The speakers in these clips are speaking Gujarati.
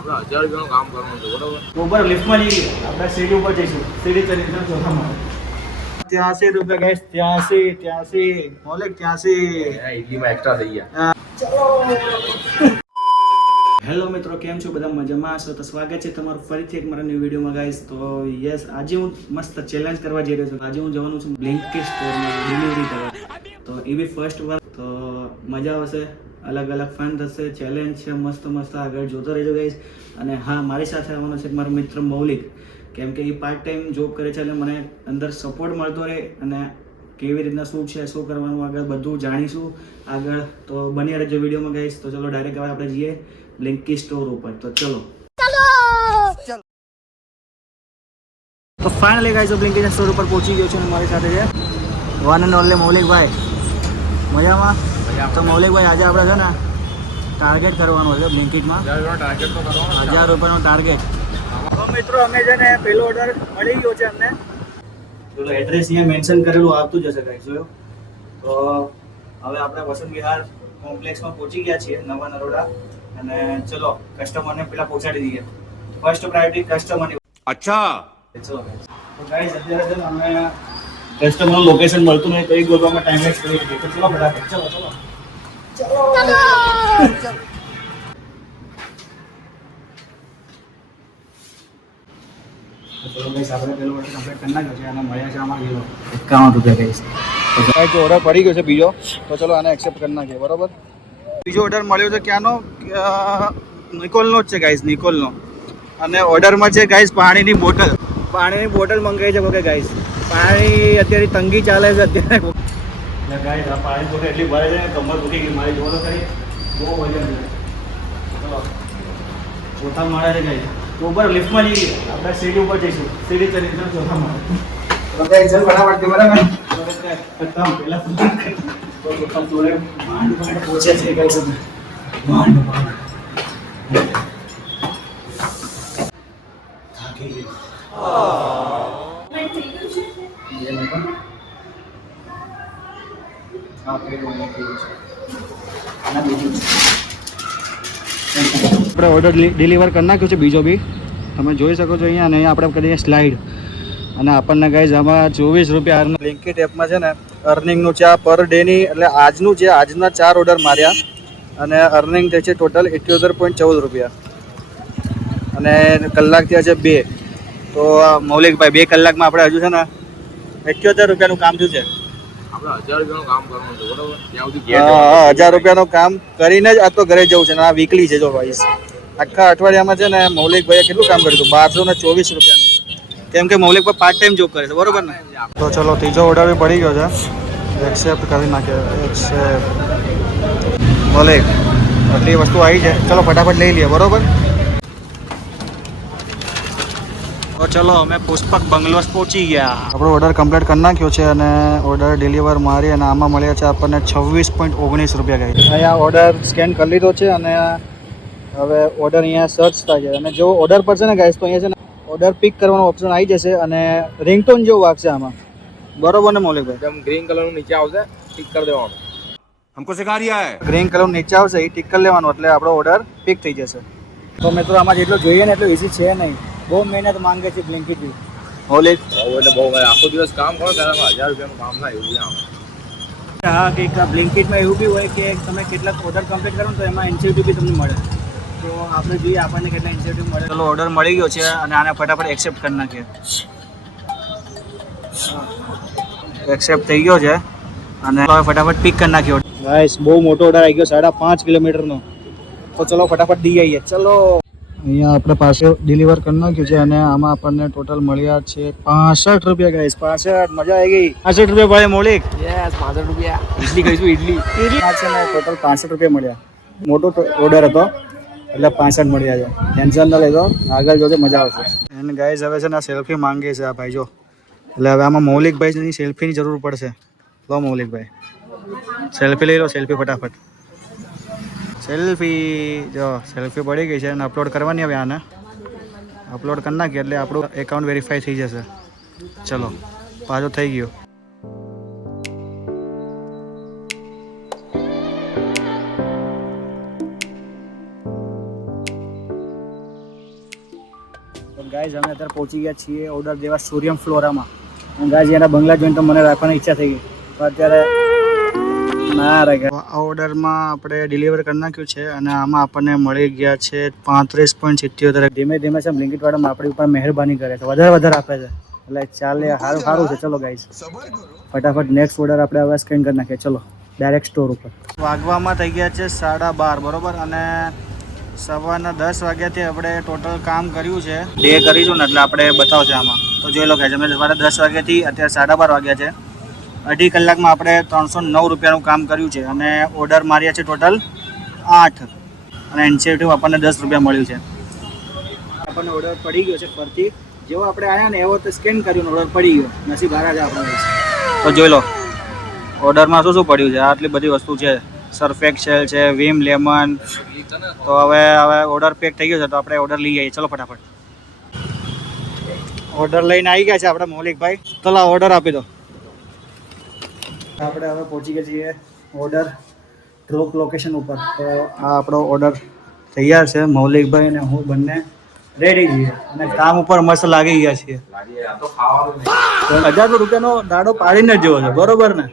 આપણે 1000 રૂપિયાનું કામ કરવાનું છે બરોબર. ઉપર લિફ્ટમાં જઈએ, આપણે સીડી ઉપર જઈશું. સીડી ચડીને ચોથા માળે. 83 રૂપિયા ગાઈસ, 83. મૌલિક 83. ઇડલીમાં એક્સ્ટ્રા થઈ ગયા. ચલો. હેલો મિત્રો, કેમ છો? બધા મજામાં હશો તો સ્વાગત છે તમારું ફરીથી એક મારા ન્યૂ વિડીયોમાં ગાઈસ. તો યસ, આજે હું મસ્ત ચેલેન્જ કરવા જઈ રહ્યો છું. આજે હું જવાનું છું બ્લિંકિટ સ્ટોરમાં ડિલિવરી કરવા. તો એ બી ફર્સ્ટ વાર, તો મજા આવશે, અલગ અલગ ફન થશે, ચેલેન્જ છે મસ્ત મસ્ત. આગળ જોતો રહેજો ગાઈસ. અને હા, મારી સાથે આવવાનો છે મારો મિત્ર મૌલિક, કેમ કે એ પાર્ટ ટાઈમ જોબ કરે છે એટલે મને અંદર સપોર્ટ મળતો રહે. અને કેવી રીતના શું છે, શું કરવાનું આગળ બધું જાણીશું આગળ. તો બની રહેજો વિડીયોમાં ગાઈસ. તો ચલો ડાયરેક્ટ હવે આપણે જઈએ બ્લિંકિટ સ્ટોર ઉપર. તો ચલો. તો ફાઇનલી ગાઈસ બ્લિંકિટ સ્ટોર ઉપર પહોંચી ગયો છું અને મારી સાથે છે વન એન્ડ ઓનલી મૌલિકભાઈ. મજામાં? તો મૌલિકભાઈ, આજે આપણે છે ને ટાર્ગેટ કરવાનો છે બ્લિંકિટમાં. 1000 રૂપિયાનો ટાર્ગેટ તો કરવાનો. 1000 રૂપિયાનો ટાર્ગેટ. તો મિત્રો, અમે છે ને પહેલો ઓર્ડર મળી ગયો છે અમને. ચલો, એડ્રેસ અહીંયા મેન્શન કરેલું આવતું જશે ગાઈસ, જોયો. તો હવે આપણે વસંત વિહાર કોમ્પ્લેક્સમાં પહોંચી ગયા છીએ, નવા નરોડા. અને ચલો કસ્ટમરને પેલા પહોંચાડી દઈએ. ફર્સ્ટ પ્રાયોરિટી કસ્ટમરની. અચ્છા. ચલો તો ગાઈસ, અત્યારે છે ને અમે કસ્ટમરનું લોકેશન મળતું નહીં તો એ ગોતવામાં ટાઈમ વેસ્ટ કરી દીધો. તો ચલો ફટાફટ, ચલો. ચલો ગાઈસ, આપણે પેલો ઓર્ડર કમ્પ્લીટ કરી નાખ્યો છે અને મળ્યા છે આમાં કિલો 51 રૂપિયા ગાઈસ. તો ગાઈસ, ઓર્ડર પડી ગયો છે બીજો, તો ચલો આને એક્સેપ્ટ કરી નાખીએ. બરોબર. બીજો ઓર્ડર મળ્યો છે ક્યાંનો? નિકોલનો જ છે ગાઈસ, નિકોલનો. અને ઓર્ડરમાં છે ગાઈસ પાણીની બોટલ. પાણીની બોટલ મંગાવી છે ઓકે ગાઈસ. પાણી અત્યારે તંગી ચાલે છે અત્યારે ગાઈસ. આ પાણી બોટલ એટલી ભરે છે ને કમર દુખી ગઈ મારી. જોવો તો ખરી, બહુ વજન છે. ચલો ચોથા માળે છે ગાઈસ. તો ઉપર લિફ્ટમાં જઈએ, આપણે સીડી ઉપર જઈશું. સીડી ચડીને ચોથા માળે. તો ગાઈસ ચલ ફટાફટ બરાબર. ખતમ પહેલા તો ચોથા ફ્લોરે માંડ પહોંચે છે ગાઈસ. માંડ થાકી ગયો. આપણે ઓર્ડર ડિલિવર કરી નાખ્યો છે બીજો બી, તમે જોઈ શકો છો અહીંયા. અને અહીંયા આપણે કરીએ સ્લાઇડ અને આપણને ગાઈઝ આમાં 24 રૂપિયા બ્લિંકિટ એપમાં છે ને અર્નિંગનું છે આ પર ડેની. એટલે આજનું છે, આજના 4 ઓર્ડર માર્યા અને અર્નિંગ થઈ છે ટોટલ 78.14 રૂપિયા. અને કલાક થયા છે 2. તો મૌલિકભાઈ 2 કલાકમાં આપણે હજુ છે ને 78 રૂપિયાનું કામ થયું છે. આપણે 1000 રૂપિયાનું કામ કરવાનું છે બરોબર. ત્યાં સુધી હા, 1000 રૂપિયાનું કામ કરીને જ આ તો ઘરે જવું છે. અને આ વીકલી છે જો ભાઈ. આખા અઠવાડિયામાં છે ને મૌલિકભાઈએ કેટલું કામ કર્યું હતું? 1224 રૂપિયાનું. કેમ કે મૌલિકભાઈ પાર્ટ ટાઈમ જોબ કરે છે, બરોબર ને? તો ચલો ત્રીજો ઓર્ડર બી પડી ગયો છે, એક્સેપ્ટ કરી નાખીએ. એક્સેપ્ટ. મૌલિક, આટલી વસ્તુ આવી છે, ચલો ફટાફટ લઈ લઈએ. બરોબર. તો ચલો અમે પુષ્પક બંગલોસ પહોંચી ગયા. આપણો ઓર્ડર કમ્પ્લીટ કરી નાખ્યો છે અને ઓર્ડર ડિલિવર મારી અને આમાં મળ્યા છે આપણને 26.19 રૂપિયા ગાઈસ. અહીંયા ઓર્ડર સ્કેન કરી લીધો છે અને હવે ઓર્ડર અહીંયા સર્ચ થાય છે. અને જો ઓર્ડર પર છે ને ગાઈસ, તો અહીંયા છે ને ઓર્ડર પિક કરવાનો ઓપ્શન આવી જશે અને રિંગટોન જેવું વાગશે આમાં. બરોબર ને મૌલિકભાઈ? એકદમ ગ્રીન કલરનું નીચે આવશે, ટિક કરી દેવાનું. हमको सिखा रिया है. ગ્રીન કલર નીચે આવશે, એ ટિક કરી લેવાનું એટલે આપણો ઓર્ડર પિક થઈ જશે. તો મિત્રો, આમાં જેટલું જોઈએ ને એટલું ઇઝી છે નહીં, બહુ મહેનત માંગે છે બ્લિંકિટ. મૌલિક એટલે બહુ આખો દિવસ કામ કરો ત્યારે 1000 રૂપિયાનું કામ થાય એવું છે. હા, કંઈક બ્લિંકિટમાં એવું બી હોય કે તમે કેટલાક ઓર્ડર કમ્પ્લીટ કરો ને તો એમાં ઇન્સેન્ટિવ બી તમને મળે. તો આપણે જોઈએ આપણને કેટલા ઇન્સેન્ટિવ મળે. ચલો ઓર્ડર મળી ગયો છે અને આને ફટાફટ એક્સેપ્ટ કરી નાખીએ. એક્સેપ્ટ થઈ ગયો છે અને હવે ફટાફટ પિક કરી નાખ્યો. ગાઈસ, બહુ મોટો ઓર્ડર આવી ગયો, 5.5 કિલોમીટરનો. તો ચલો ફટાફટ દઈ આવીએ. ચલો, અહીંયા આપણે પાસે ડિલિવર કરી નાખ્યું છે અને આમાં આપણને ટોટલ મળ્યા છે 65 રૂપિયા ગાઈસ. 65. મજા આવી ગઈ. 65 રૂપિયા ભાઈ મૌલિક. યસ, 65 રૂપિયા. ઇડલી ખાઈશું, ઇડલી. આ છે ને ટોટલ 65 રૂપિયા મળ્યા. મોટો ઓર્ડર હતો એટલે 65 મળ્યા છે. ટેન્શન ન લેજો, આગળ જોજો, મજા આવશે. અને ગાઈસ હવે છે ને સેલ્ફી માંગે છે આ ભાઈ જો. એટલે હવે આમાં મૌલિકભાઈની સેલ્ફીની જરૂર પડશે. લો મૌલિકભાઈ, સેલ્ફી લઈ લો. સેલ્ફી ફટાફટ. સેલ્ફી જો, સેલ્ફી પડી ગઈ છે અને અપલોડ કરવાની. હવે આને અપલોડ કરી નાખીએ એટલે આપણું એકાઉન્ટ વેરીફાઈ થઈ જશે. ચલો, પાછો થઈ ગયો. ગાઈઝ અમે અત્યારે પહોંચી ગયા છીએ ઓર્ડર દેવા સૂર્યમ ફ્લોરામાં. ગાઈઝ એના બંગલા જોઈને તો મને રાખવાની ઈચ્છા થઈ ગઈ, તો અત્યારે ના રહે. આ ઓર્ડરમાં આપણે ડિલિવર કરી નાખ્યું છે અને આમાં આપણને મળી ગયા છે 35.77. ધીમે ધીમે છે બ્લિંકિટવાળા આપણી ઉપર મહેરબાની કરે છે, વધારે આપે છે, એટલે ચાલે સારું છે. ચલો ગાઈઝ ફટાફટ નેક્સ્ટ ઓર્ડર આપણે હવે સ્કેન કરી નાખીએ. ચલો ડાયરેક્ટ સ્ટોર ઉપર. વાગવામાં થઈ ગયા છે 12:30 બરોબર, અને સવારના 10 વાગ્યાથી આપણે ટોટલ કામ કર્યું છે. ડે કરીશું ને એટલે આપણે બતાવશે આમાં. તો જોઈ લો ગાઈઝ, અમે સવારે 10 વાગ્યાથી અત્યારે 12:30 વાગ્યા છે. 2.5 કલાકમાં આપણે 309 રૂપિયાનું કામ કર્યું છે અને ઓર્ડર માર્યા છે ટોટલ 8, અને ઇન્સેન્ટિવ આપણને 10 રૂપિયા મળ્યું છે. આપણને ઓર્ડર પડી ગયો છે ફરતી. જેવો આપણે આવ્યા ને એવો તો સ્કેન કર્યું ને ઓર્ડર પડી ગયો. નસીબ હારા છે આપણે. તો જોઈ લો ઓર્ડરમાં શું પડ્યું છે. આટલી બધી વસ્તુ છે. સર્ફ એક્સેલ છે, વિમ લેમન. તો હવે ઓર્ડર પેક થઈ ગયો છે, તો આપણે ઓર્ડર લઈ આવીએ. ચલો ફટાફટ. ઓર્ડર લઈને આવી ગયા છે આપણે મૌલિકભાઈ. ચલો ઓર્ડર આપી દો. આપણે હવે પહોંચી ગયા છીએ ઓર્ડર ડ્રોપ લોકેશન ઉપર. તો આ આપણો ઓર્ડર તૈયાર છે. મૌલિકભાઈ અને હું બંને રેડી છીએ અને કામ ઉપર મસ્ત લાગી ગયા છીએ. 1000 રૂપિયાનો દાડો પાડીને જ જેવો છે, બરોબર ને?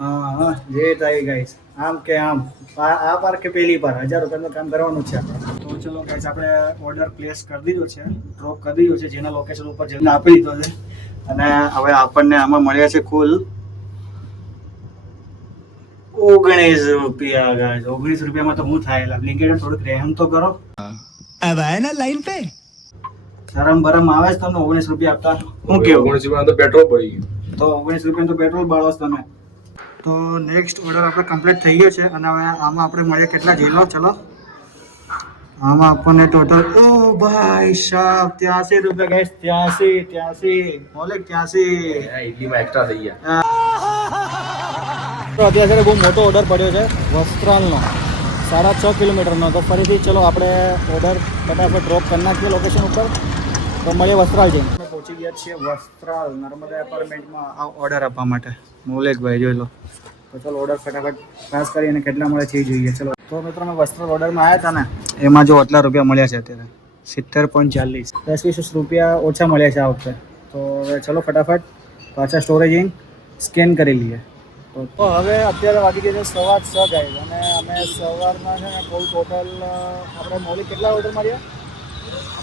હા, જે થાય ગાઈસ, આમ કે આમ, આ પાર કે પેલી પાર 1000 રૂપિયાનું કામ કરવાનું છે આપણે. તો ચલો ગાઈસ, આપણે ઓર્ડર પ્લેસ કરી દીધો છે, ડ્રોપ કરી દીધો છે, જેના લોકેશન ઉપર જેને આપી દીધો છે. અને હવે આપણને આમાં મળ્યા છે કુલ 19 રૂપિયા. ગાઈસ 19 રૂપિયામાં તો હું થાય? બ્લિંકિટ થોડુંક રહેમ તો કરો. अब आए ना लाइन पे શરમ બરમ આવે છે તમને 19 રૂપિયા આપતા? હું કેવું? 19 રૂપિયા તો પેટ્રોલ પડી ગયું. તો 19 રૂપિયાનું તો પેટ્રોલ બાળો તમે. તો નેક્સ્ટ ઓર્ડર આપણે કમ્પ્લીટ થઈ ગયો છે અને હવે આમાં આપણે મળ્યા કેટલા જોઈ લો. ચલો આમાં આપણને ટોટલ, ઓ ભાઈ સાહેબ, 83 રૂપિયા ગાઈસ. 83 મૌલિક 83 ઇડલીમાં એક્સ્ટ્રા થઈ ગયા. તો અત્યારે બહુ મોટો ઓર્ડર પડ્યો છે વસ્ત્રાલનો, 6.5 કિલોમીટરનો. તો ફરીથી ચલો આપણે ઓર્ડર ફટાફટ ડ્રોપ કરી નાખીએ લોકેશન ઉપર. તો મળીએ વસ્ત્રાલ જઈને. અમે પહોંચી ગયા છીએ વસ્ત્રાલ નર્મદા એપાર્ટમેન્ટમાં આ ઓર્ડર આપવા માટે. મૌલિકભાઈ જોઈ લો. તો ચલો ઓર્ડર ફટાફટ પાસ કરી અને કેટલા મળે છે એ જોઈએ. ચલો તો મિત્રો અમે વસ્ત્રાલ ઓર્ડરમાં આવ્યા હતા ને, એમાં જો આટલા રૂપિયા મળ્યા છે અત્યારે 70.40. 10-20 રૂપિયા ઓછા મળ્યા છે આ વખતે. તો હવે ચલો ફટાફટ પાછા સ્ટોરેજિંગ સ્કેન કરી લઈએ. તો હવે અત્યારે વાગી ગયા છે 6:15 ગાઈઝ, અને અમે સવારના છે ને કુલ ટોટલ આપણે મૌલિક કેટલા ઓર્ડર માર્યા?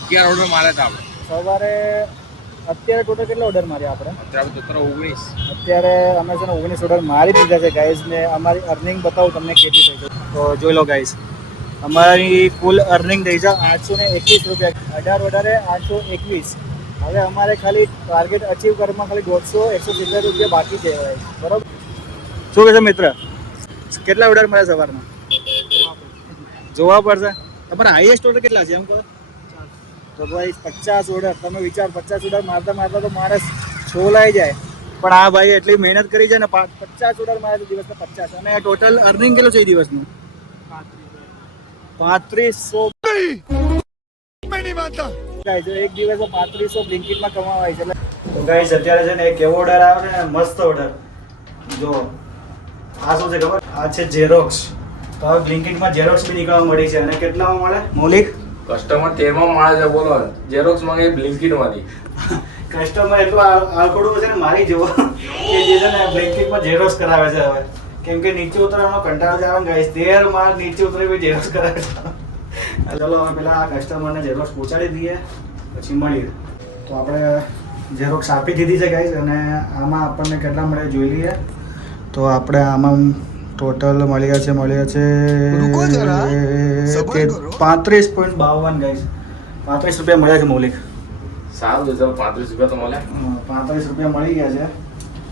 11 ઓર્ડર માર્યા હતા આપણે સવારે. અત્યારે ટોટલ કેટલા ઓર્ડર માર્યા આપણે? અત્યારે તો 19. અત્યારે અમે છે ને 19 ઓર્ડર મારી દીધા છે ગાઈઝ ને. અમારી અર્નિંગ બતાવું તમને કેટલી થઈ છે. તો જોઈ લો ગાઈઝ, અમારી કુલ અર્નિંગ થઈ છે 821 રૂપિયા. 18 ઓર્ડરે 821. હવે અમારે ખાલી ટાર્ગેટ અચીવ કરવામાં ખાલી 170 રૂપિયા બાકી છે બરાબર. શું કહે છે મિત્ર? કેટલા ઓર્ડર મળે સવારમાં? જોવા પડશે. તમારા હાઈએસ્ટ ઓર્ડર કેટલા છે એમ કહો? તો ભાઈ 50 ઓર્ડર. તમે વિચાર, 50 ઓર્ડર મારતા તો માણસ છોલાઈ જાય. પણ આ ભાઈ એટલી મહેનત કરી છે ને, 50 ઓર્ડર મારે છે દિવસના 50. અને ટોટલ અર્નિંગ કેટલું છે એ દિવસનું? 3500. એક દિવસમાં 3500 બ્લિંકિટમાં કમાવાય છે. તો ગાઈઝ અત્યારે છે ને એક એવો ઓર્ડર આવ્યો છે ને, મસ્ત ઓર્ડર. જો આ શું છે ખબર? આ છે ઝેરોક્સ. તો હવે બ્લિંકિટમાં ઝેરોક્સ બી નીકળવા મળી છે. અને કેટલામાં મળે મૌલિક? કસ્ટમર 13 માં મળે છે. બોલો, ઝેરોક્સ માંગે બ્લિંકિટમાંથી. કસ્ટમર એટલું આળખોડું છે ને મારી જેવો, કે જે છે ને બ્લિંકિટમાં ઝેરોક્સ કરાવે છે હવે. કેમ કે નીચે ઉતરવાનો કંટાળો આવે ને ગાઈસ, 13 માળ નીચે ઉતરી બી ઝેરોક્સ કરાવે છે. ચલો હવે પેલા આ કસ્ટમરને ઝેરોક્સ પહોંચાડી દઈએ, પછી મળીએ. તો આપણે ઝેરોક્સ આપી દીધી છે ગાઈસ, અને આમાં આપણને કેટલા મળે જોઈ લઈએ. તો આપણે આમાં ટોટલ મળ્યા છે 35.52 ગાઈસ. 35 રૂપિયા મળ્યા છે મૌલિક. સારું છે, ચાલો 35 રૂપિયા તો મળ્યા. 35 રૂપિયા મળી ગયા છે.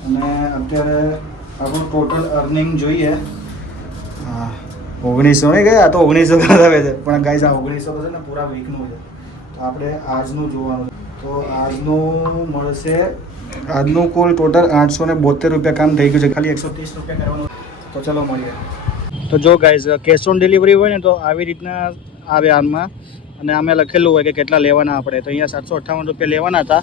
અને અત્યારે આપણું ટોટલ અર્નિંગ જોઈએ. 1900 નહીં ગયા, તો 1900 કરાવે છે. પણ ગાઈસ આ 1900 છે ને પૂરા વીકનું છે. તો આપણે આજનું જોવાનું. તો આજનું મળશે, આજનું કુલ ટોટલ 872 રૂપિયા કામ થઈ ગયું છે. ખાલી 130 રૂપિયા કરવાનું. તો ચલો મળીએ. તો જો ગાઈઝ કેશ ઓન ડિલિવરી હોય ને તો આવી રીતના આવે આમાં, અને આમે લખેલું હોય કે કેટલા લેવાના આપણે. તો અહીંયા 758 રૂપિયા લેવાના હતા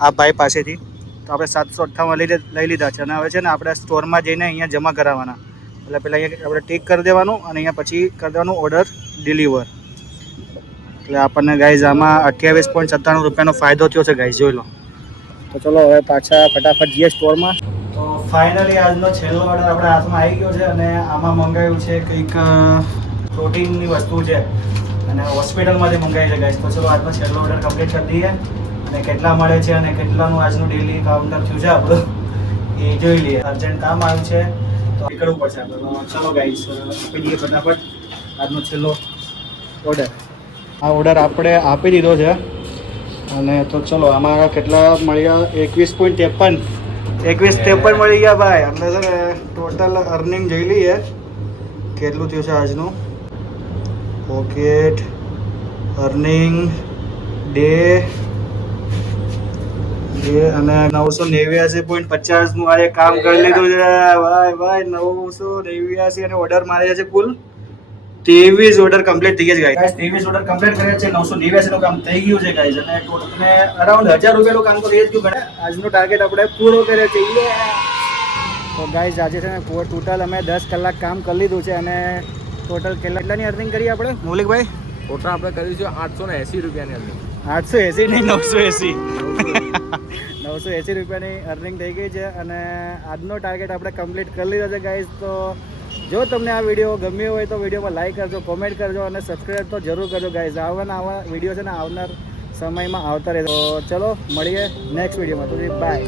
આ ભાઈ પાસેથી. તો આપણે 758 લઈ લીધા છે. અને હવે છે ને આપણે સ્ટોરમાં જઈને અહીંયા જમા કરાવવાના. એટલે પહેલાં અહીંયા આપણે ટીક કરી દેવાનું અને અહીંયા પછી કરી દેવાનું ઓર્ડર ડિલિવર. એટલે આપણને ગાઈઝ આમાં 28.97 રૂપિયાનો ફાયદો થયો છે ગાઈઝ, જોઈ લો. તો ચલો હવે પાછા ફટાફટ જઈએ સ્ટોરમાં. તો ફાઇનલી આજનો છેલ્લો ઓર્ડર આપણા હાથમાં આવી ગયો છે અને આમાં મંગાવ્યું છે કંઈક પ્રોટીનની વસ્તુ છે અને હોસ્પિટલમાંથી મંગાવી છે ગાઈઝ. તો ચલો આજનો છેલ્લો ઓર્ડર કમ્પ્લીટ કરી દઈએ અને કેટલા મળે છે અને કેટલાનું આજનું ડેલી કાઉન્ટર થયું છે આપણું એ જોઈ લઈએ. અર્જન્ટ કામ આવ્યું છે તો નીકળવું પડશે આપણે. ચલો ગાઈઝ આપી દઈએ ફટાફટ આજનો છેલ્લો ઓર્ડર. આ ઓર્ડર આપણે આપી દીધો છે અને તો ચલો આમાં કેટલા મળ્યા? 21.53 મળી ગયા ભાઈ. એટલે છે ને ટોટલ અર્નિંગ જોઈ લઈએ કેટલું થયું છે આજનું. પોકેટ અર્નિંગ ડે અને 989.50 નું આ કામ કરી લીધું છે ભાઈ. 989 અને ઓર્ડર માર્યા છે કુલ 23 ઓર્ડર કમ્પ્લીટ થઈ ગયા છે ગાઈસ. 23 ઓર્ડર કમ્પ્લીટ કર્યા છે. 989 નું કામ થઈ ગયું છે ગાઈસ અને ટોટલ અરાઉન્ડ 1000 રૂપિયાનું કામ તો થઈ જ ગયું. આજનો ટાર્ગેટ આપણે પૂરો કર્યો છે. તો ગાઈસ આજે છે ને ટોટલ અમે 10 કલાક કામ કરી લીધું છે અને ટોટલ કેટલાની અર્નિંગ કરી આપણે મૌલિકભાઈ? ટોટલ આપણે કર્યું છે 880 રૂપિયાની અંદર. 880 નહીં 980 980 રૂપિયાની અર્નિંગ થઈ ગઈ છે અને આજનો ટાર્ગેટ આપણે કમ્પ્લીટ કરી લીધો છે ગાઈસ. તો જો તમને આ વિડીયો ગમ્યો હોય તો વિડીયોમાં લાઈક કરજો, કોમેન્ટ કરજો અને સબસ્ક્રાઈબ તો જરૂર કરજો ગાઈસ. આવા વિડીયો છે ને આવનાર સમયમાં આવતા રહેજો. તો ચલો મળીએ નેક્સ્ટ વિડીયોમાં. તો બાય.